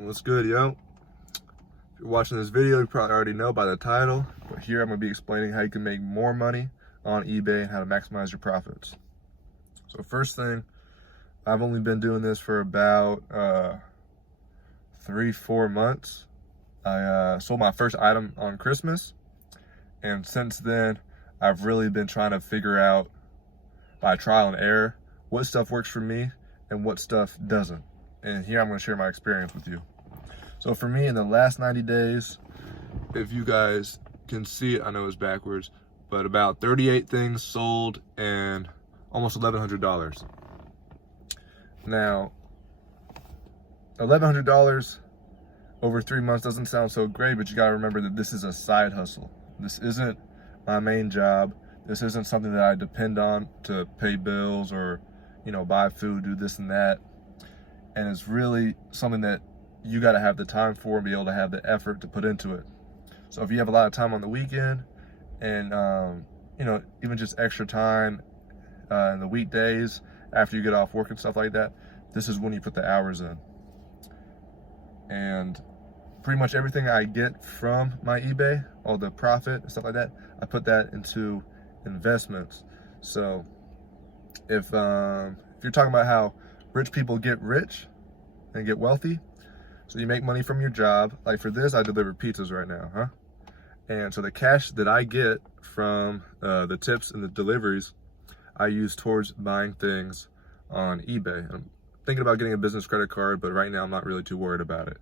What's good, yo? If you're watching this video, you probably already know by the title, but here I'm going to be explaining how you can make more money on eBay and how to maximize your profits. So first thing, I've only been doing this for about 3-4 months. I sold my first item on Christmas, and since then I've really been trying to figure out by trial and error what stuff works for me and what stuff doesn't. And here I'm going to share my experience with you. So for me, in the last 90 days, if you guys can see it, I know it's backwards, but about 38 things sold and almost $1,100. Now, $1,100 over 3 months doesn't sound so great, but you gotta remember that this is a side hustle. This isn't my main job. This isn't something that I depend on to pay bills or, buy food, do this and that. And it's really something that you got to have the time for and be able to have the effort to put into it. So if you have a lot of time on the weekend and, even just extra time in the weekdays after you get off work and stuff like that, this is when you put the hours in. And pretty much everything I get from my eBay, all the profit and stuff like that, I put that into investments. So if you're talking about how rich people get rich and get wealthy, so you make money from your job. Like for this, I deliver pizzas right now, And so the cash that I get from the tips and the deliveries, I use towards buying things on eBay. I'm thinking about getting a business credit card, but right now I'm not really too worried about it.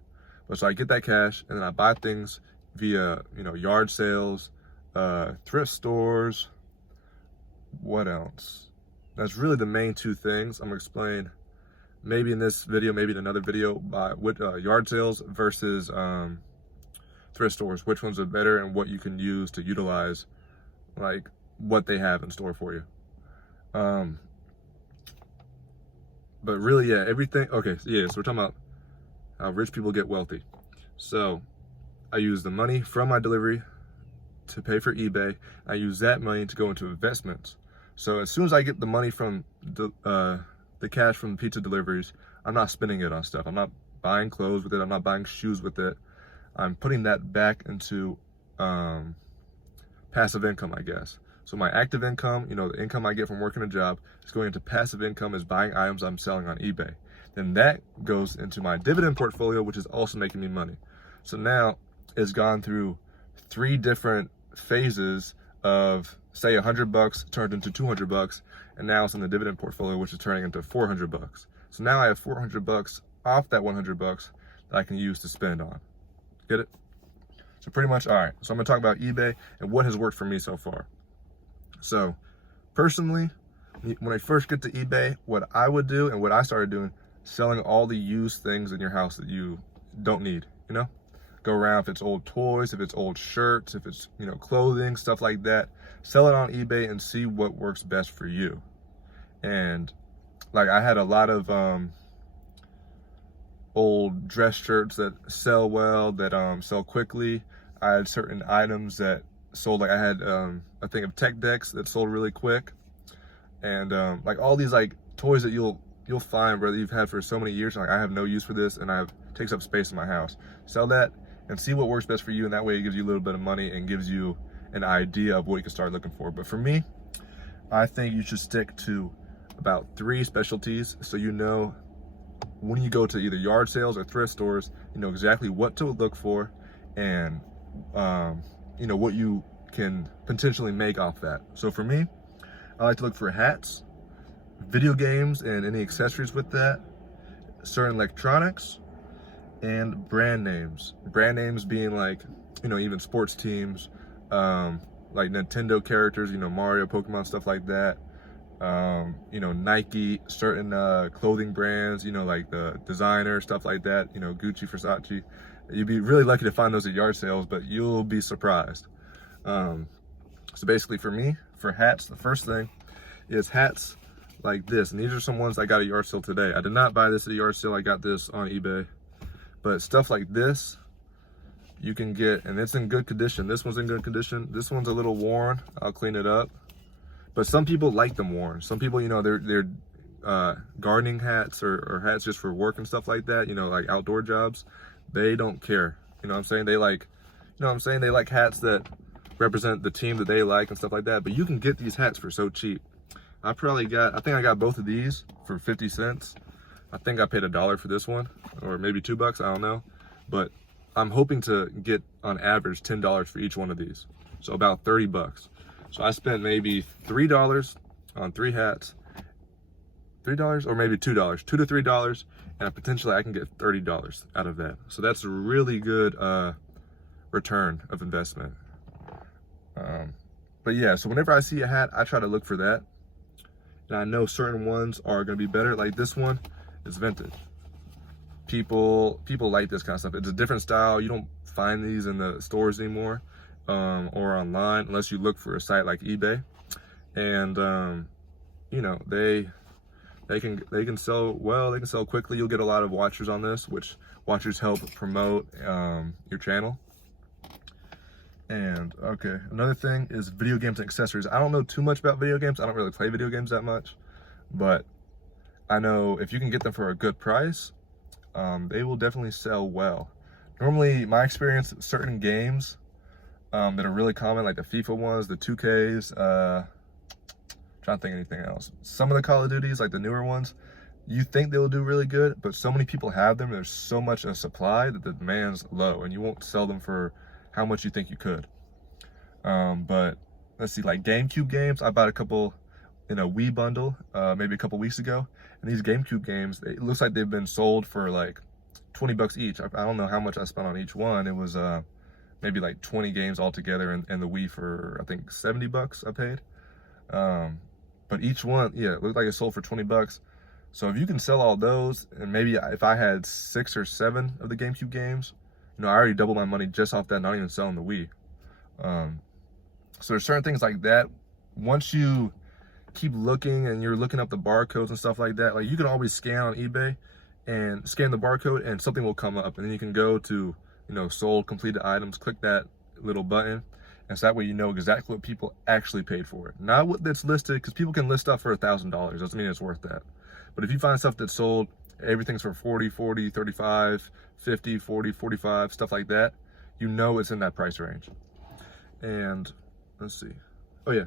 But so I get that cash and then I buy things via, yard sales, thrift stores. What else? That's really the main two things. I'm gonna explain maybe in this video, maybe in another video, by what yard sales versus thrift stores, which ones are better and what you can use to utilize like what they have in store for you. But really, yeah, everything. Okay, so we're talking about how rich people get wealthy. So I use the money from my delivery to pay for eBay. I use that money to go into investments. So as soon as I get the money from the cash from the pizza deliveries, I'm not spending it on stuff. I'm not buying clothes with it. I'm not buying shoes with it. I'm putting that back into passive income, I guess. So my active income, the income I get from working a job, is going into passive income, is buying items I'm selling on eBay. Then that goes into my dividend portfolio, which is also making me money. So now it's gone through 3 different phases of, say, $100 turned into $200, and now it's in the dividend portfolio, which is turning into $400. So now I have $400 off that $100 that I can use to spend on. Get it? So pretty much, all right. So I'm gonna talk about eBay and what has worked for me so far. So personally, when I first get to eBay, what I would do and what I started doing, selling all the used things in your house that you don't need, Go around, if it's old toys, if it's old shirts, if it's, clothing, stuff like that. Sell it on eBay and see what works best for you. And like I had a lot of old dress shirts that sell well, that sell quickly. I had certain items that sold, like I had a thing of tech decks that sold really quick. And like all these like toys that you'll find where you've had for so many years, like I have no use for this and takes up space in my house. Sell that and see what works best for you, and that way it gives you a little bit of money and gives you an idea of what you can start looking for. But for me, I think you should stick to about 3 specialties, so when you go to either yard sales or thrift stores, you know exactly what to look for and what you can potentially make off that. So for me, I like to look for hats, video games and any accessories with that, certain electronics, and brand names. Brand names being like, even sports teams, like Nintendo characters, Mario, Pokemon, stuff like that. Nike, certain clothing brands, like the designer, stuff like that, Gucci, Versace. You'd be really lucky to find those at yard sales, but you'll be surprised. So basically for me, for hats, the first thing is hats like this. And these are some ones I got at yard sale today. I did not buy this at a yard sale. I got this on eBay. But stuff like this, you can get, and it's in good condition. This one's in good condition. This one's a little worn. I'll clean it up. But some people like them worn. Some people, they're gardening hats or hats just for work and stuff like that, you know, like outdoor jobs, they don't care. You know what I'm saying? They like, you know what I'm saying? They like hats that represent the team that they like and stuff like that. But you can get these hats for so cheap. I think I got both of these for 50 cents. I think I paid $1 for this one, or maybe $2, I don't know. But I'm hoping to get on average $10 for each one of these. So about 30 bucks. So I spent maybe $3 on 3 hats, $3 or maybe $2, $2 to $3, and potentially I can get $30 out of that. So that's a really good return of investment. But yeah, so whenever I see a hat, I try to look for that. And I know certain ones are gonna be better. Like this one is vintage. People like this kind of stuff. It's a different style. You don't find these in the stores anymore, or online, unless you look for a site like eBay. And you know, they can sell well, they can sell quickly. You'll get a lot of watchers on this, which watchers help promote your channel. And okay, another thing is video games and accessories. I don't know too much about video games. I don't really play video games that much, but I know if you can get them for a good price, they will definitely sell well. Normally, my experience, certain games that are really common, like the FIFA ones, the 2Ks, trying to think of anything else. Some of the Call of Duties, like the newer ones, you think they will do really good, but so many people have them, there's so much a supply that the demand's low, and you won't sell them for how much you think you could. But let's see, like GameCube games, I bought a couple in a Wii bundle maybe a couple weeks ago, and these GameCube games, it looks like they've been sold for like 20 bucks each. I don't know how much I spent on each one. It was maybe like 20 games altogether, and the Wii for I think 70 bucks I paid. But each one, yeah, it looked like it sold for 20 bucks. So if you can sell all those, and maybe if I had 6 or 7 of the GameCube games, you know, I already doubled my money just off that, not even selling the Wii. So there's certain things like that. Once you keep looking and you're looking up the barcodes and stuff like that, like you can always scan on eBay and scan the barcode and something will come up, and then you can go to, you know, sold completed items, click that little button, and so that way you know exactly what people actually paid for it. Not what that's listed, because people can list stuff for $1,000. Doesn't mean it's worth that. But if you find stuff that's sold, everything's for 40, 35, 50, 40, 45, stuff like that, you know it's in that price range. And let's see. Oh yeah.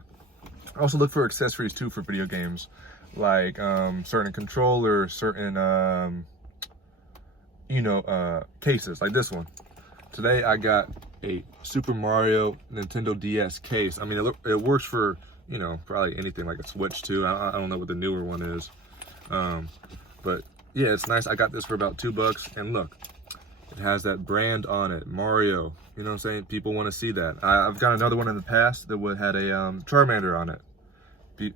I also look for accessories too for video games, like certain controllers, certain cases, like this one. Today I got a Super Mario Nintendo DS case. I mean, it works for, you know, probably anything, like a Switch too. I don't know what the newer one is, but yeah, it's nice. I got this for about $2, and look, it has that brand on it, Mario. You know what I'm saying? People want to see that. I've got another one in the past that had a Charmander on it.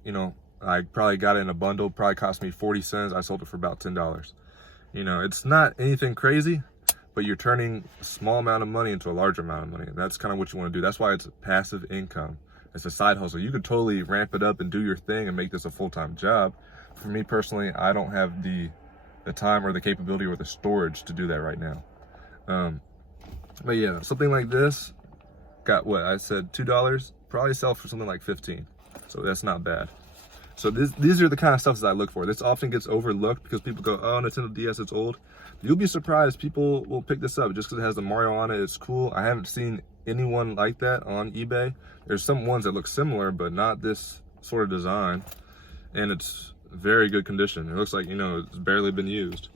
You know, I probably got it in a bundle, probably cost me 40 cents. I sold it for about $10. You know, it's not anything crazy, but you're turning a small amount of money into a larger amount of money. That's kind of what you want to do. That's why it's passive income. It's a side hustle. You could totally ramp it up and do your thing and make this a full-time job. For me personally, I don't have the time or the capability or the storage to do that right now. But yeah, something like this got, what I said, $2, probably sell for something like 15. So that's not bad. So these are the kind of stuff that I look for. This often gets overlooked because people go, oh, Nintendo DS, it's old. You'll be surprised, people will pick this up just because it has the Mario on it. It's cool. I haven't seen anyone like that on eBay. There's some ones that look similar, but not this sort of design. And it's very good condition. It looks like, you know, it's barely been used.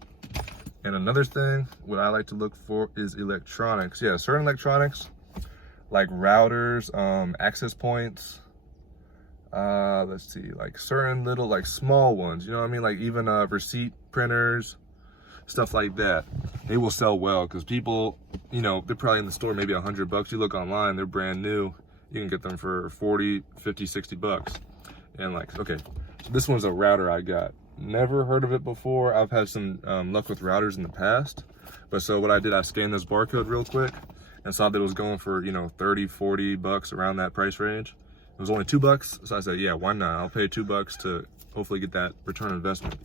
And another thing, what I like to look for is electronics. Yeah, certain electronics, like routers, access points, let's see, like certain little, like small ones, you know what I mean? Like even receipt printers, stuff like that. They will sell well because people, you know, they're probably in the store maybe $100. You look online, they're brand new. You can get them for 40, 50, 60 bucks. And like, okay, so this one's a router I got. Never heard of it before. I've had some luck with routers in the past. But so what I did, I scanned this barcode real quick and saw that it was going for, you know, 30, 40 bucks, around that price range. It was only $2. So I said, yeah, why not? I'll pay $2 to hopefully get that return on investment.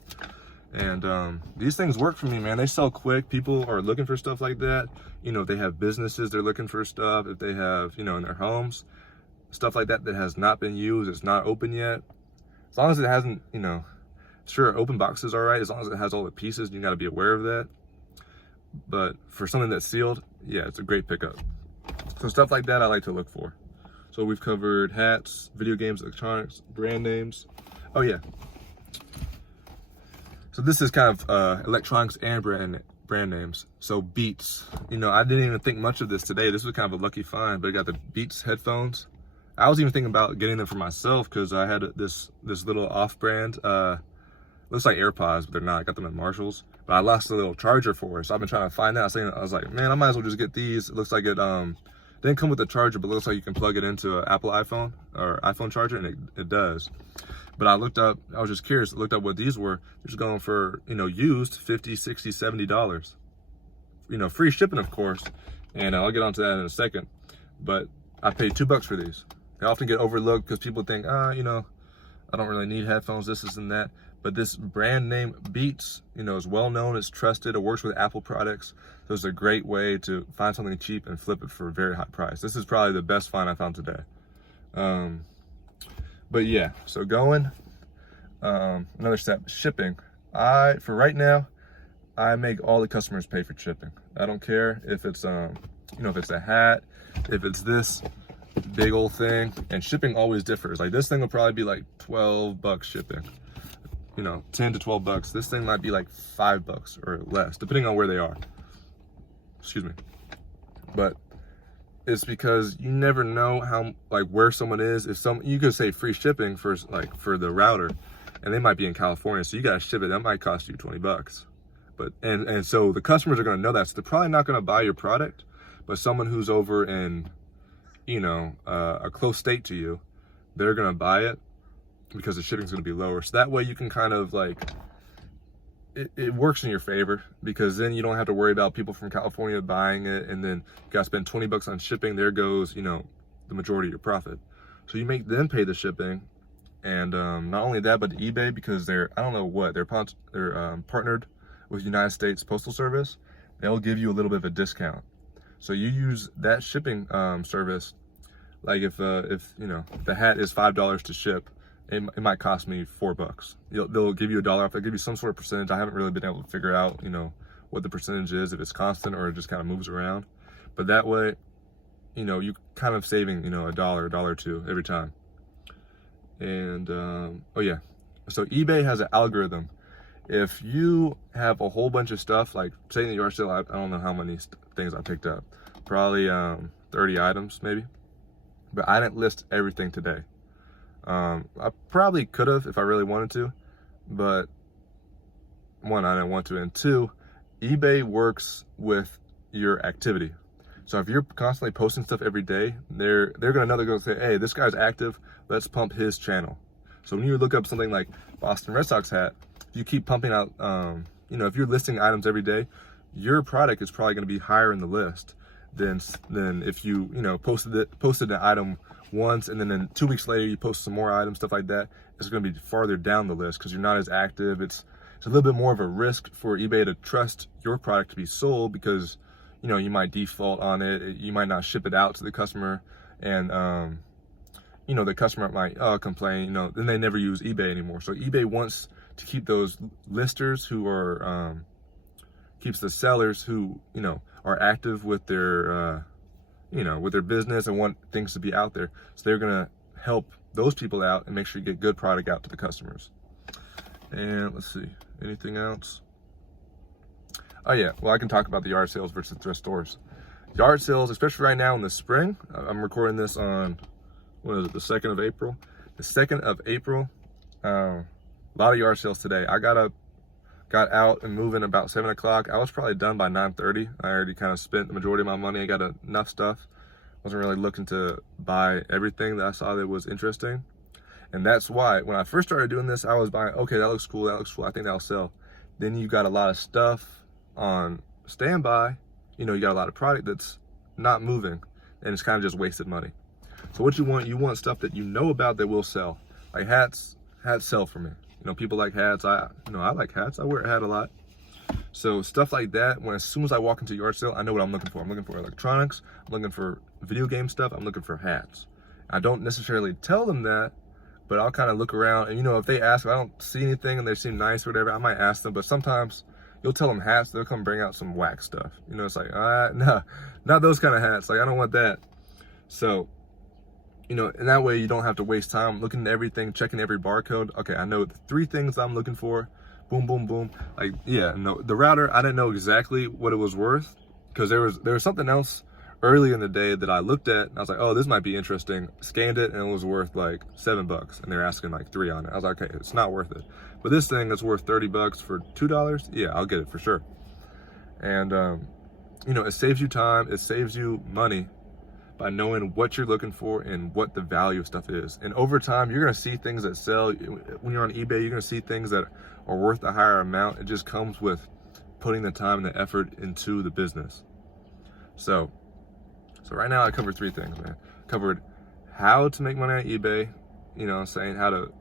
And these things work for me, man. They sell quick. People are looking for stuff like that. You know, if they have businesses, they're looking for stuff. If they have, you know, in their homes, stuff like that that has not been used, it's not open yet. As long as it hasn't, you know, Sure, open box is all right as long as it has all the pieces. You got to be aware of that. But for something that's sealed, yeah, it's a great pickup. So stuff like that I like to look for. So we've covered hats, video games, electronics, brand names. Oh yeah. So this is kind of electronics and brand names. So Beats. You know, I didn't even think much of this today. This was kind of a lucky find, but I got the Beats headphones. I was even thinking about getting them for myself because I had this little off-brand, looks like AirPods, but they're not. I got them at Marshall's, but I lost a little charger for it. So I've been trying to find that. I was like, man, I might as well just get these. It looks like it didn't come with a charger, but it looks like you can plug it into an Apple iPhone or iPhone charger, and it does. But I was just curious, I looked up what these were. They're just going for, you know, used $50, $60, $70. You know, free shipping, of course. And I'll get onto that in a second. But I paid $2 for these. They often get overlooked because people think, you know, I don't really need headphones, this and that. But this brand name Beats, you know, is well known, it's trusted, it works with Apple products. So it's a great way to find something cheap and flip it for a very high price. This is probably the best find I found today. But yeah, so going, another step, shipping. For right now, I make all the customers pay for shipping. I don't care if it's, you know, if it's a hat, if it's this big old thing, and shipping always differs. Like this thing will probably be like $12 shipping. You know, 10 to 12 bucks. This thing might be like $5 or less, depending on where they are. Excuse me. But it's because you never know how, like, where someone is. If you could say free shipping for the router, and they might be in California, so you gotta ship it. That might cost you 20 bucks. But and so the customers are gonna know that. So they're probably not gonna buy your product, but someone who's over in, you know, a close state to you, they're gonna buy it because the shipping's gonna be lower. So that way you can kind of like, it works in your favor, because then you don't have to worry about people from California buying it and then you gotta spend 20 bucks on shipping. There goes, you know, the majority of your profit. So you make them pay the shipping. And not only that, but eBay, because they're partnered with United States Postal Service, they'll give you a little bit of a discount. So you use that shipping service. Like if you know, the hat is $5 to ship, it might cost me $4. They'll give you $1 off. They'll give you some sort of percentage. I haven't really been able to figure out, you know, what the percentage is, if it's constant or it just kind of moves around. But that way, you know, you kind of saving, you know, $1, $1 or $2 every time. And oh yeah, so eBay has an algorithm. If you have a whole bunch of stuff, like say in the yard sale, I don't know how many things I picked up, probably 30 items maybe, but I didn't list everything today. I probably could have if I really wanted to, but one, I didn't want to, and two, eBay works with your activity. So if you're constantly posting stuff every day, they're gonna say, hey, this guy's active, let's pump his channel. So when you look up something like Boston Red Sox hat, you keep pumping out, you know, if you're listing items every day, your product is probably gonna be higher in the list than if you know, posted an item once and then 2 weeks later you post some more items, stuff like that. It's gonna be farther down the list because you're not as active. It's a little bit more of a risk for eBay to trust your product to be sold, because you know, you might default on it, you might not ship it out to the customer, and you know, the customer might complain, you know, then they never use eBay anymore. So eBay wants to keep those listers who are, keeps the sellers who, you know, are active with their, you know, with their business and want things to be out there. So they're gonna help those people out and make sure you get good product out to the customers. And let's see, anything else? Oh yeah, well, I can talk about the yard sales versus thrift stores. Yard sales, especially right now in the spring, I'm recording this on, what is it, the 2nd of April? The 2nd of April, a lot of yard sales today. I got out and moving about 7 o'clock. I was probably done by 9:30. I already kind of spent the majority of my money. I got enough stuff. Wasn't really looking to buy everything that I saw that was interesting. And that's why when I first started doing this, I was buying, okay, that looks cool, I think that'll sell. Then you got a lot of stuff on standby, you know, you got a lot of product that's not moving, and it's kind of just wasted money. So what you want stuff that you know about that will sell. Like hats sell for me. You know, people like hats. I like hats. I wear a hat a lot. So stuff like that, as soon as I walk into a yard sale, I know what I'm looking for. I'm looking for electronics, I'm looking for video game stuff, I'm looking for hats. I don't necessarily tell them that, but I'll kind of look around, and you know, if they ask, if I don't see anything and they seem nice or whatever, I might ask them. But sometimes you'll tell them hats, they'll come bring out some whack stuff. You know, it's like, no, not those kind of hats. Like, I don't want that. So, you know, and that way you don't have to waste time looking at everything, checking every barcode. Okay, I know the 3 things I'm looking for. Boom, boom, boom. Like, yeah, no, the router, I didn't know exactly what it was worth, because there was something else early in the day that I looked at, and I was like, oh, this might be interesting. Scanned it, and it was worth like $7, and they're asking like 3 on it. I was like, okay, it's not worth it. But this thing that's worth $30 for $2, yeah, I'll get it for sure. And you know, it saves you time, it saves you money by knowing what you're looking for and what the value of stuff is. And over time, you're gonna see things that sell. When you're on eBay, you're gonna see things that are worth a higher amount. It just comes with putting the time and the effort into the business. So right now I covered 3 things, man. Covered how to make money on eBay, you know what I'm saying, how to,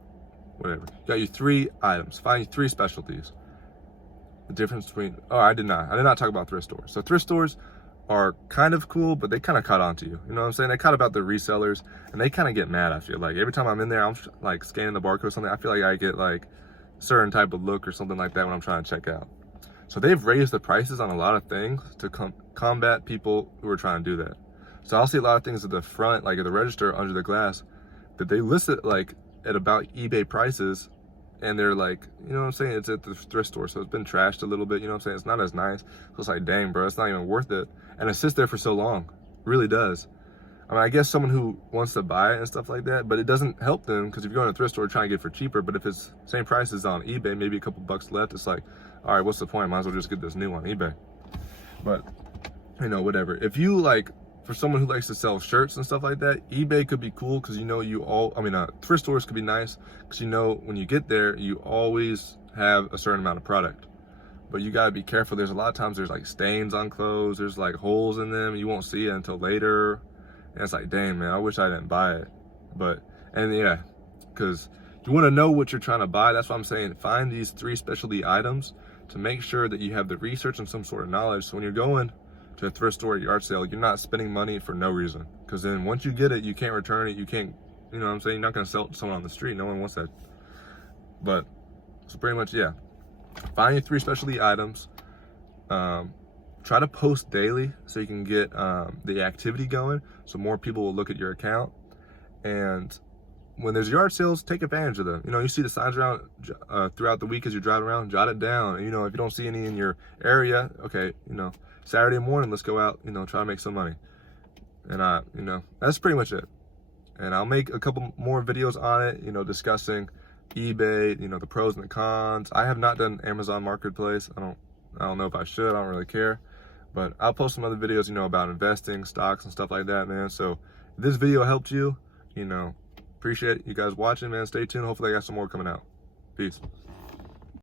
whatever. Got you 3 items, find you 3 specialties. The difference between, oh, I did not talk about thrift stores. So thrift stores are kind of cool, but they kind of caught on to you. You know what I'm saying? They caught about the resellers, and they kind of get mad, I feel like. Every time I'm in there, I'm like scanning the barcode or something, I feel like I get like a certain type of look or something like that when I'm trying to check out. So they've raised the prices on a lot of things to combat people who are trying to do that. So I'll see a lot of things at the front, like at the register under the glass, that they list it like at about eBay prices, and they're like, you know what I'm saying, it's at the thrift store, so it's been trashed a little bit, you know what I'm saying, it's not as nice. So it's like, dang, bro, it's not even worth it. And it sits there for so long, it really does. I mean, I guess someone who wants to buy it and stuff like that, but it doesn't help them, because if you go in a thrift store trying to get it for cheaper, but if it's same price as on eBay, maybe a couple bucks left, it's like, all right, what's the point? Might as well just get this new on eBay. But, you know, whatever. If you like, for someone who likes to sell shirts and stuff like that, eBay could be cool, because you know thrift stores could be nice, because you know when you get there, you always have a certain amount of product. But you gotta be careful. There's a lot of times there's like stains on clothes, there's like holes in them, you won't see it until later. And it's like, dang, man, I wish I didn't buy it. But, and yeah, because you want to know what you're trying to buy. That's why I'm saying find these 3 specialty items to make sure that you have the research and some sort of knowledge. So when you're going to a thrift store or yard sale, you're not spending money for no reason. Because then once you get it, you can't return it. You can't, you know what I'm saying? You're not going to sell it to someone on the street. No one wants that. But, so pretty much, yeah. Find your 3 specialty items. Try to post daily so you can get the activity going, so more people will look at your account. And when there's yard sales, take advantage of them. You know, you see the signs around throughout the week as you're driving around, jot it down. And, you know, if you don't see any in your area, okay, you know, Saturday morning, let's go out, you know, try to make some money. And you know, that's pretty much it. And I'll make a couple more videos on it, you know, discussing eBay, you know, the pros and the cons. I have not done Amazon Marketplace. I don't know if I should. I don't really care. But I'll post some other videos, you know, about investing, stocks, and stuff like that, man. So if this video helped you, you know, appreciate you guys watching, man. Stay tuned. Hopefully I got some more coming out. Peace.